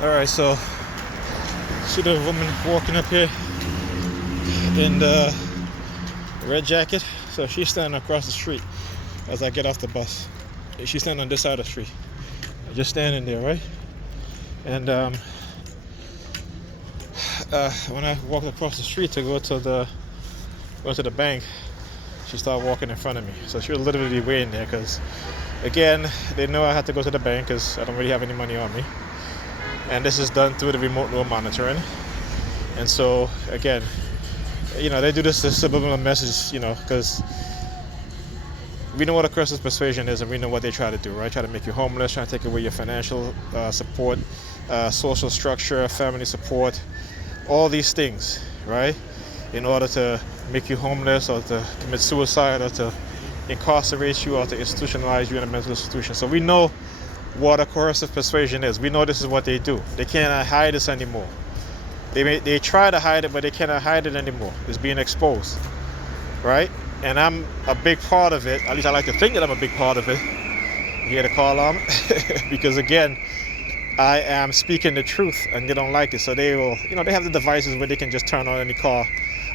Alright, so see the woman walking up here in the red jacket? So she's standing across the street as I get off the bus. She's standing on this side of the street. Just standing there, right? And when I walked across the street to go to the bank, she started walking in front of me. So she was literally waiting there because, again, they know I had to go to the bank because I don't really have any money on me. And this is done through the remote load monitoring. And so, again, they do this as subliminal message, because we know what a coercive persuasion is and we know what they try to do, right? Try to make you homeless, try to take away your financial support, social structure, family support, all these things, right? In order to make you homeless or to commit suicide or to incarcerate you or to institutionalize you in a mental institution. So we know what a coercive persuasion is. We know this is what they do. They cannot hide this anymore. They try to hide it, but they cannot hide it anymore. It's being exposed, right? And I'm a big part of it. At least I like to think that I'm a big part of it. You hear the car alarm? Because again, I am speaking the truth and they don't like it. So they will, they have the devices where they can just turn on any car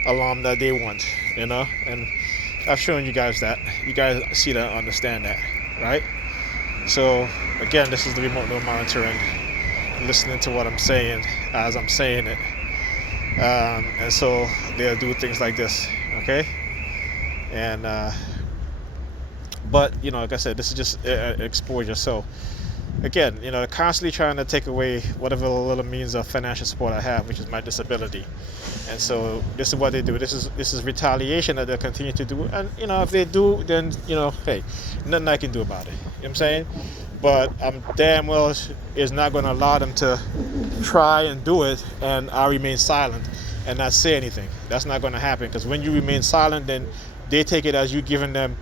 alarm that they want, and I've shown you guys that. You guys see that, understand that, right? So again, this is the remote load monitoring, listening to what I'm saying as I'm saying it, and so they'll do things like this, okay? And but like I said, this is just exposure. So again, they're constantly trying to take away whatever little means of financial support I have, which is my disability. And so this is what they do. This is retaliation that they'll continue to do. And if they do, then hey, nothing I can do about it. You know what I'm saying? But I'm damn well is not going to allow them to try and do it, and I remain silent and not say anything. That's not going to happen, because when you remain silent, then they take it as you giving them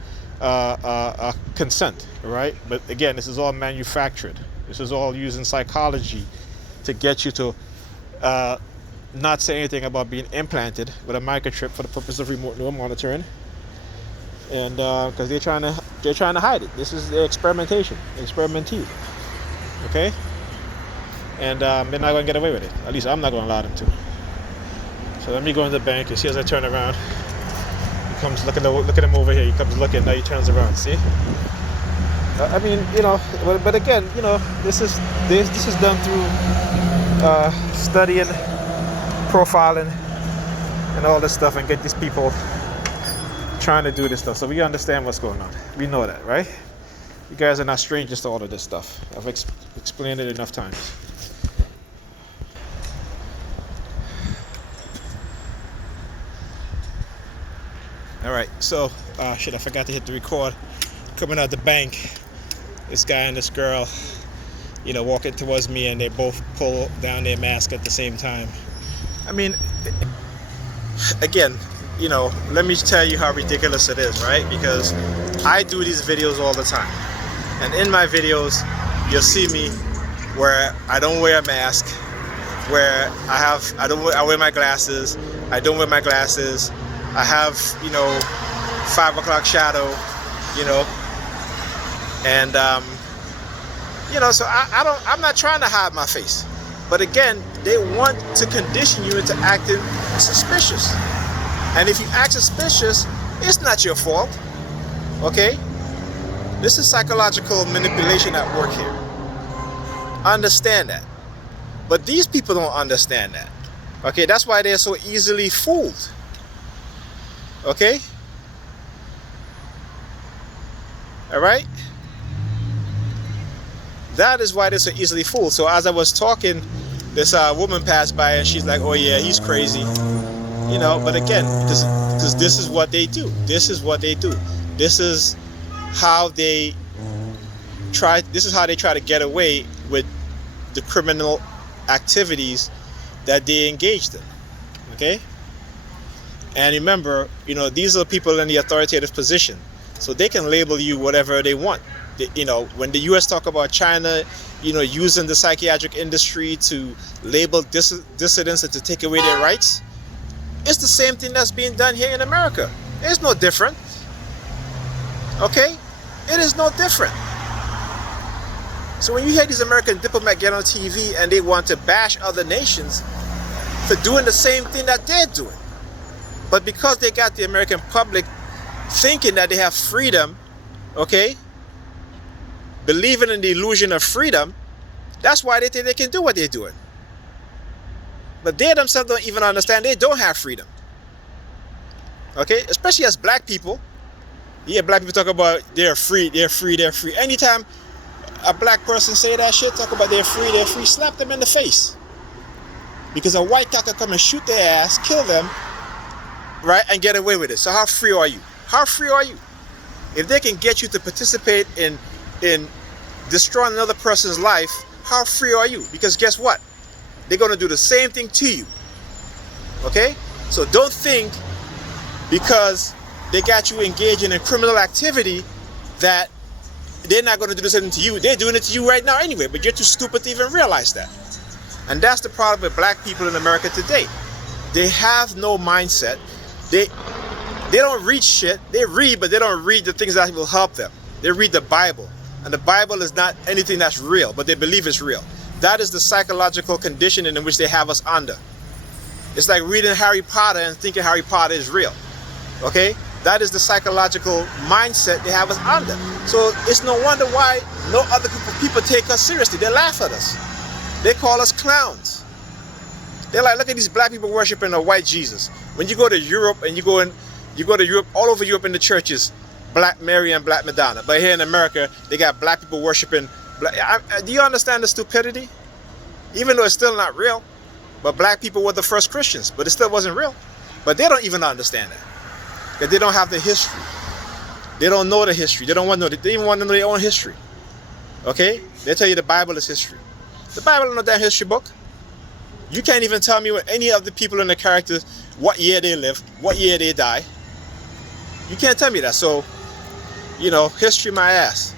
consent, right? But again, this is all manufactured. This is all using psychology to get you to not say anything about being implanted with a microchip for the purpose of remote load monitoring, and because they're trying to hide it. This is the experimentation, okay? And they're not going to get away with it. At least I'm not going to allow them to. So let me go in the bank. You see, as I turn around, he comes. Look at him over here. He comes looking. Now he turns around. See? I mean, but again, this is done through studying, profiling, and all this stuff, and get these people trying to do this stuff. So we understand what's going on. We know that, right? You guys are not strangers to all of this stuff. I've explained it enough times. All right, so I forgot to hit the record. Coming out the bank, this guy and this girl, walking towards me, and they both pull down their mask at the same time. I mean, again, let me tell you how ridiculous it is, right? Because I do these videos all the time, and in my videos, you'll see me where I don't wear a mask, where I wear my glasses. I don't wear my glasses. I have 5 o'clock shadow, and so I'm not trying to hide my face, but again, they want to condition you into acting suspicious. And if you act suspicious, it's not your fault, okay? This is psychological manipulation at work here. Understand that. But these people don't understand that, okay? That's why they're so easily fooled, okay? All right? That is why they're so easily fooled. So as I was talking, this woman passed by, and she's like, oh yeah, he's crazy. But again, because this is what they do. This is what they do. This is how they try to get away with the criminal activities that they engaged in. Okay? And remember, these are people in the authoritative position. So they can label you whatever they want. When the US talk about China, using the psychiatric industry to label dissidents and to take away their rights, it's the same thing that's being done here in America. It's no different. Okay? It is no different. So when you hear these American diplomats get on TV and they want to bash other nations for doing the same thing that they're doing, but because they got the American public thinking that they have freedom, okay, believing in the illusion of freedom, that's why they think they can do what they're doing. But they themselves don't even understand they don't have freedom. Okay, especially as black people. Yeah, black people talk about they're free, they're free, they're free. Anytime a black person say that shit, talk about they're free, slap them in the face. Because a white guy can come and shoot their ass, kill them, right, and get away with it. So how free are you? How free are you? If they can get you to participate in destroying another person's life, how free are you? Because guess what? They're going to do the same thing to you. Okay? So don't think because they got you engaging in criminal activity that they're not going to do the same thing to you. They're doing it to you right now anyway, but you're too stupid to even realize that. And that's the problem with black people in America today. They have no mindset. They don't read shit. They read, but they don't read the things that will help them. They read the Bible. And the Bible is not anything that's real, but they believe it's real. That is the psychological conditioning in which they have us under. It's like reading Harry Potter and thinking Harry Potter is real. Okay? That is the psychological mindset they have us under. So it's no wonder why no other people take us seriously. They laugh at us. They call us clowns. They're like, look at these black people worshiping a white Jesus. When you go to Europe and you go to Europe, all over Europe in the churches, Black Mary and Black Madonna. But here in America, they got black people worshiping. Do you understand the stupidity? Even though it's still not real. But black people were the first Christians, but it still wasn't real. But they don't even understand that. Because they don't have the history. They don't know the history. They don't want to know. They even want to know their own history. Okay? They tell you the Bible is history. The Bible is not that history book. You can't even tell me what any of the people in the characters, what year they live, what year they die. You can't tell me that. So, you know, history my ass.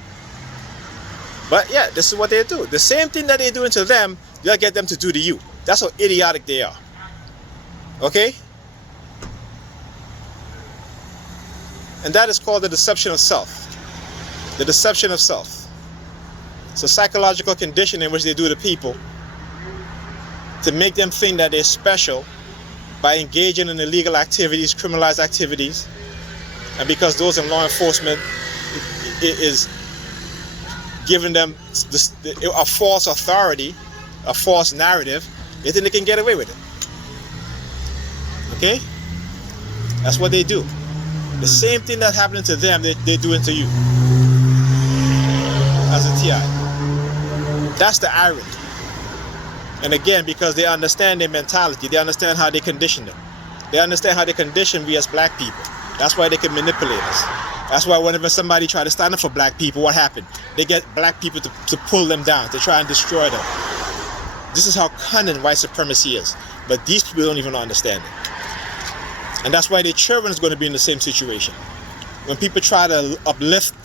But yeah, this is what they do. The same thing that they're doing to them, they'll get them to do to you. That's how idiotic they are. Okay? And that is called the deception of self. The deception of self. It's a psychological condition in which they do to people to make them think that they're special by engaging in illegal activities, criminalized activities. And because those in law enforcement is giving them a false authority, a false narrative, they think they can get away with it. Okay? That's what they do. The same thing that's happening to them, they're doing to you. As a TI. That's the irony. And again, because they understand their mentality, they understand how they condition them. They understand how they condition we as black people. That's why they can manipulate us. That's why whenever somebody try to stand up for black people, what happened? They get black people to pull them down, to try and destroy them. This is how cunning white supremacy is. But these people don't even understand it. And that's why their children is going to be in the same situation. When people try to uplift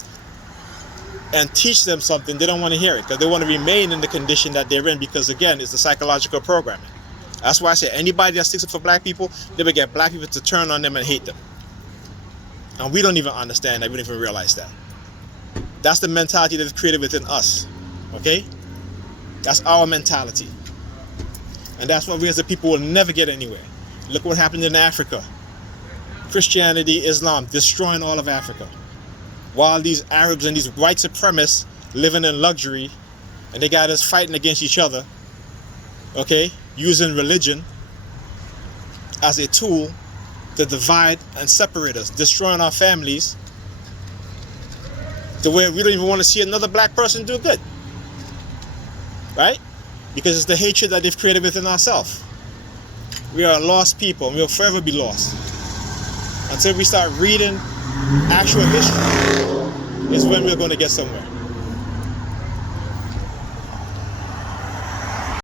and teach them something, they don't want to hear it because they want to remain in the condition that they're in because, again, it's the psychological programming. That's why I say anybody that sticks up for black people, they will get black people to turn on them and hate them. And we don't even understand that. We don't even realize that. That's the mentality that is created within us. Okay? That's our mentality. And that's why we as a people will never get anywhere. Look what happened in Africa. Christianity, Islam, destroying all of Africa. While these Arabs and these white supremacists living in luxury, and they got us fighting against each other, okay, using religion as a tool to divide and separate us, destroying our families, the way we don't even want to see another black person do good, right? Because it's the hatred that they've created within ourselves. We are a lost people, and we'll forever be lost. Until we start reading actual history is when we're going to get somewhere.